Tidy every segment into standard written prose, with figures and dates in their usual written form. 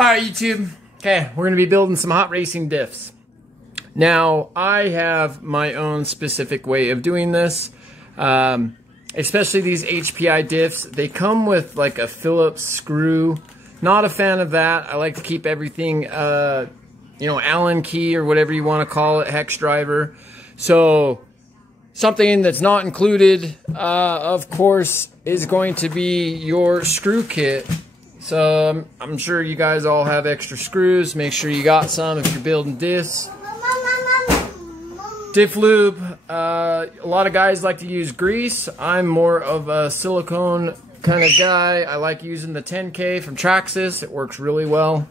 Alright, YouTube. Okay, we're going to be building some hot racing diffs. Now, I have my own specific way of doing this. Especially these HPI diffs. They come with like a Phillips screw. Not a fan of that. I like to keep everything, you know, Allen key or whatever you want to call it, hex driver. So, something that's not included, of course, is going to be your screw kit. So I'm sure you guys all have extra screws. Make sure you got some if you're building diffs. Diff lube. A lot of guys like to use grease. I'm more of a silicone kind of guy. I like using the 10K from Traxxas. It works really well.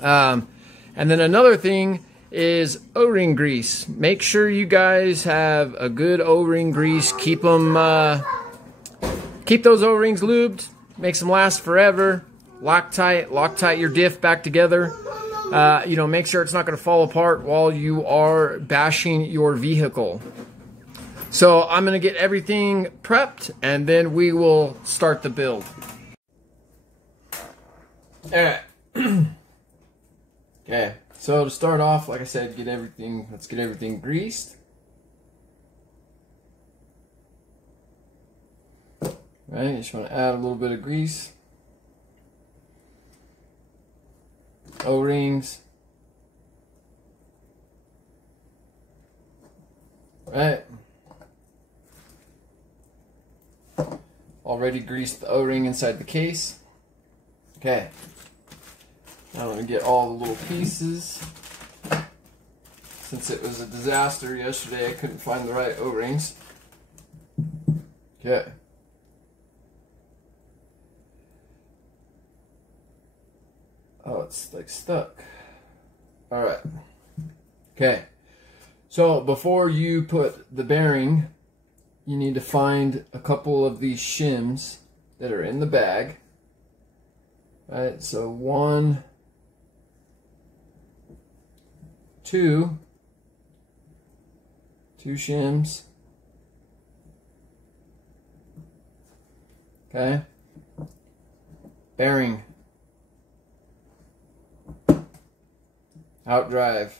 And then another thing is O-ring grease. Make sure you guys have a good O-ring grease. Keep them, keep those O-rings lubed. Makes them last forever. Loctite your diff back together. You know, make sure it's not going to fall apart while you are bashing your vehicle. So I'm going to get everything prepped and then we will start the build. Alright. Okay, so to start off, like I said, let's get everything greased. Right, you just want to add a little bit of grease. O-rings. Right. Already greased the O-ring inside the case. Okay. Now I'm going to get all the little pieces. Since it was a disaster yesterday, I couldn't find the right O-rings. Okay. Oh, it's like stuck. Alright. Okay. So before you put the bearing, you need to find a couple of these shims that are in the bag. Alright, so 1, 2 shims. Okay. Bearing. Outdrive.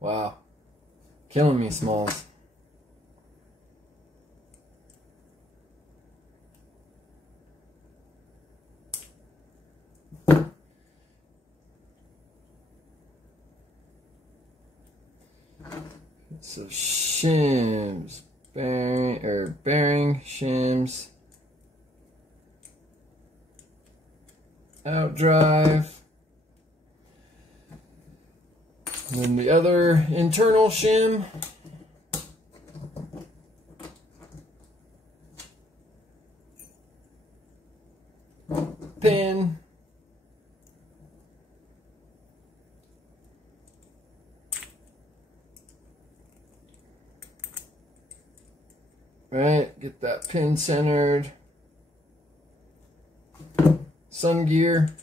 Wow. Killing me, Smalls. So shims, bearing, shims, outdrive. And then the other internal shim. Pin. Right, get that pin centered. Sun gear.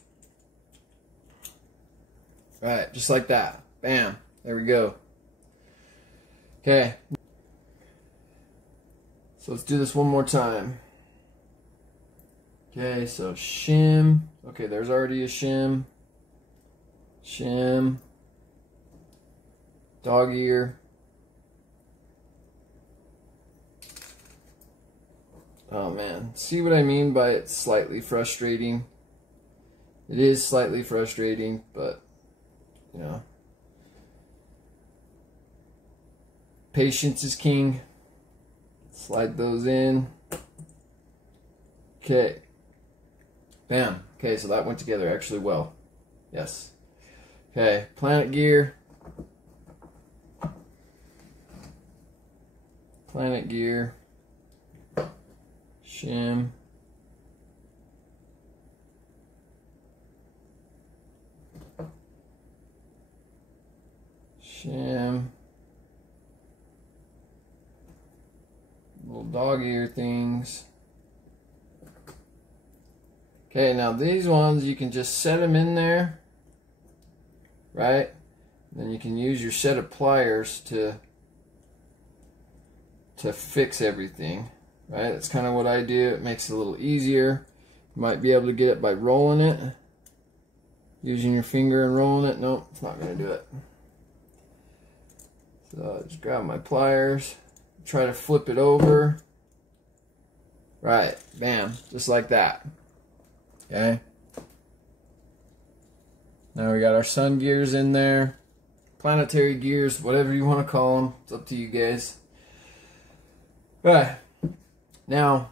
Right, just like that. Bam. There we go. Okay. So let's do this one more time. Okay, so shim. Okay, there's already a shim. Shim. Dog ear. Oh man. See what I mean by it's slightly frustrating? It is slightly frustrating, but you know. Patience is king. Slide those in. Okay. Bam. Okay, so that went together actually well. Yes. Okay, planet gear. Planet gear. Shim. Shim. Little dog ear things. Okay, now these ones you can just set them in there, right? Then you can use your set of pliers to fix everything, right? That's kind of what I do. It makes it a little easier. You might be able to get it by rolling it, using your finger and rolling it. Nope, it's not going to do it. So just grab my pliers, try to flip it over. Right, bam, just like that. Okay. Now we got our sun gears in there, planetary gears, whatever you want to call them. It's up to you guys. Right. Now,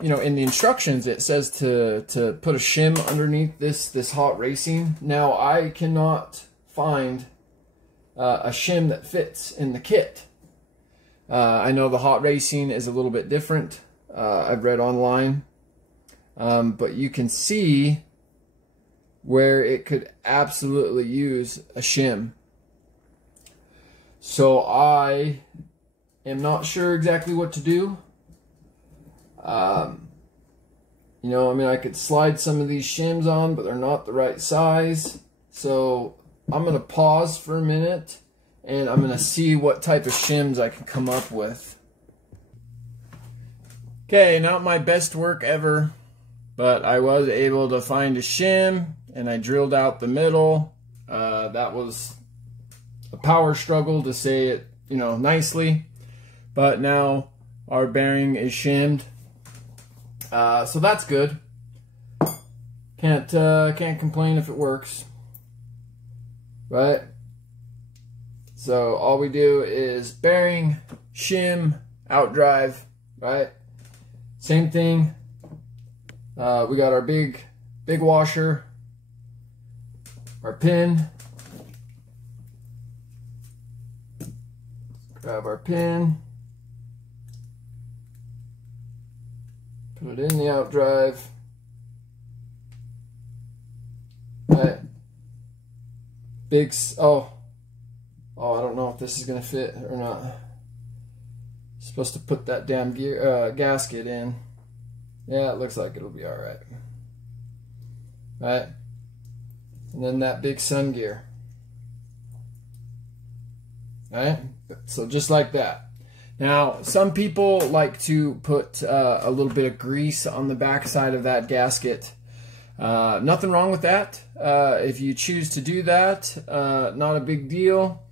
you know, in the instructions it says to put a shim underneath this hot racing. Now I cannot find a shim that fits in the kit. I know the hot racing is a little bit different. I've read online, but you can see where it could absolutely use a shim. So I am not sure exactly what to do. You know, I mean, I could slide some of these shims on, but they're not the right size. So I'm going to pause for a minute and I'm going to see what type of shims I can come up with. Okay, not my best work ever, but I was able to find a shim and I drilled out the middle. That was a power struggle, to say it, you know, nicely. But now our bearing is shimmed. So that's good. Can't complain if it works. Right? So all we do is bearing, shim, outdrive, right? Same thing. We got our big washer, our pin. Grab our pin. Put it in the outdrive. Right. Oh, I don't know if this is gonna fit or not. Supposed to put that damn gasket in. Yeah, it looks like it'll be all right. Right, and then that big sun gear. Right, so just like that. Now, some people like to put a little bit of grease on the back side of that gasket. Nothing wrong with that. If you choose to do that, not a big deal.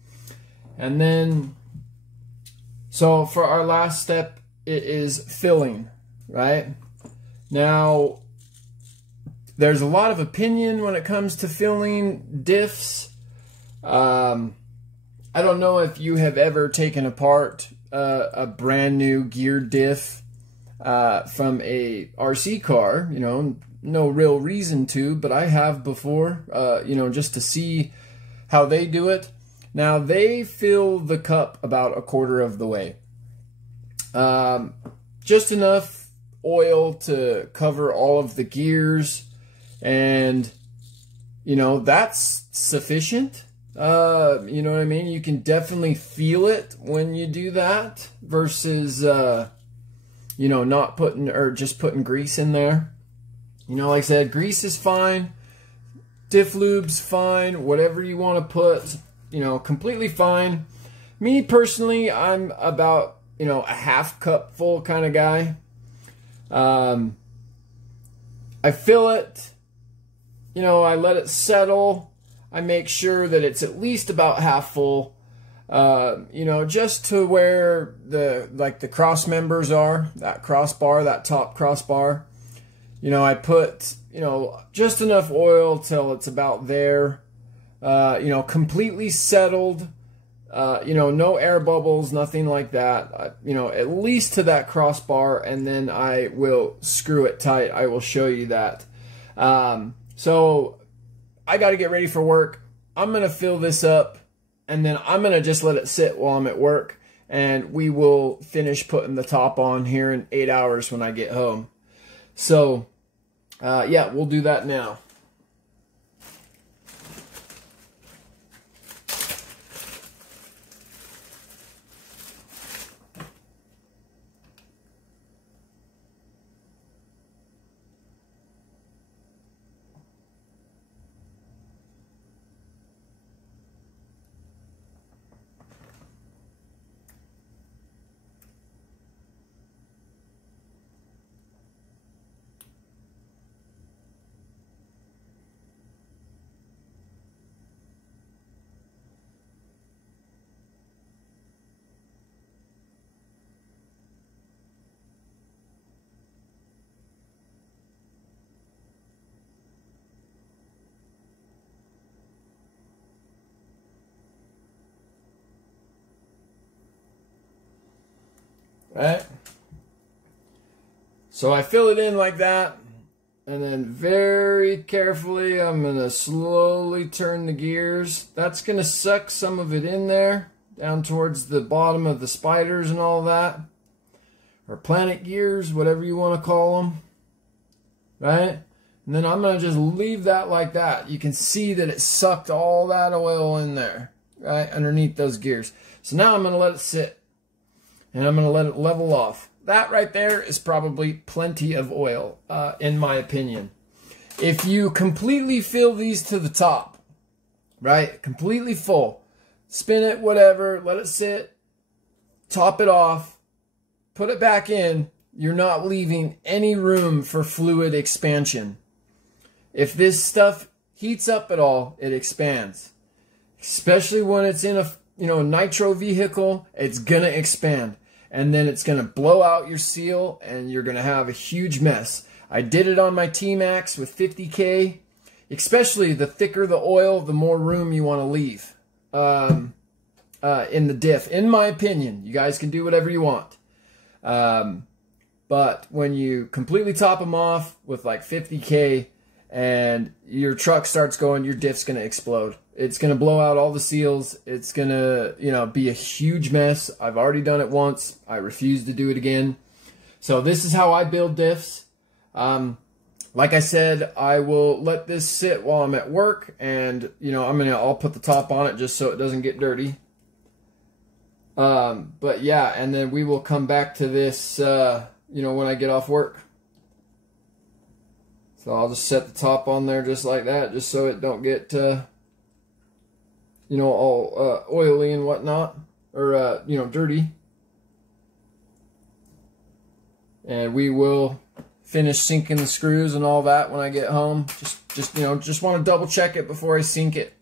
And then, so for our last step, it is filling, right? Now, there's a lot of opinion when it comes to filling diffs. I don't know if you have ever taken apart a brand new gear diff from a RC car. You know, no real reason to, but I have before, you know, just to see how they do it. Now, they fill the cup about 1/4 of the way. Just enough oil to cover all of the gears, and, you know, that's sufficient. You know what I mean? You can definitely feel it when you do that versus, you know, not putting, or just putting grease in there. You know, like I said, grease is fine. Diff lube's fine. Whatever you want to put, you know, completely fine. Me personally, I'm about, you know, a 1/2 cup full kind of guy. I fill it, you know, I let it settle. I make sure that it's at least about half full, you know, just to where the cross members are, that crossbar, that top crossbar. You know, I put, you know, just enough oil till it's about there, you know, completely settled, you know, no air bubbles, nothing like that, you know, at least to that crossbar, and then I will screw it tight. I will show you that. So I got to get ready for work. I'm going to fill this up, and then I'm going to just let it sit while I'm at work, and we will finish putting the top on here in 8 hours when I get home. So, yeah, we'll do that now. right? So I fill it in like that, and then very carefully I'm going to slowly turn the gears. That's going to suck some of it in there, down towards the bottom of the spiders and all that. Or planet gears, whatever you want to call them. Right? And then I'm going to just leave that like that. You can see that it sucked all that oil in there, right, underneath those gears. So now I'm going to let it sit. And I'm going to let it level off. That right there is probably plenty of oil, in my opinion. If you completely fill these to the top, right, completely full, spin it, whatever, let it sit, top it off, put it back in, you're not leaving any room for fluid expansion. If this stuff heats up at all, it expands. Especially when it's in a nitro vehicle, it's going to expand. And then it's going to blow out your seal, and you're going to have a huge mess. I did it on my T-Max with 50K. Especially the thicker the oil, the more room you want to leave in the diff. In my opinion, you guys can do whatever you want. But when you completely top them off with like 50K and your truck starts going, your diff's going to explode. It's going to blow out all the seals. It's going to, be a huge mess. I've already done it once. I refuse to do it again. So this is how I build diffs. Like I said, I will let this sit while I'm at work, and I'll put the top on it just so it doesn't get dirty. But yeah, and then we will come back to this, when I get off work. So I'll just set the top on there just like that, just so it don't get, all oily and whatnot, or, dirty. And we will finish sinking the screws and all that when I get home. Just want to double check it before I sink it.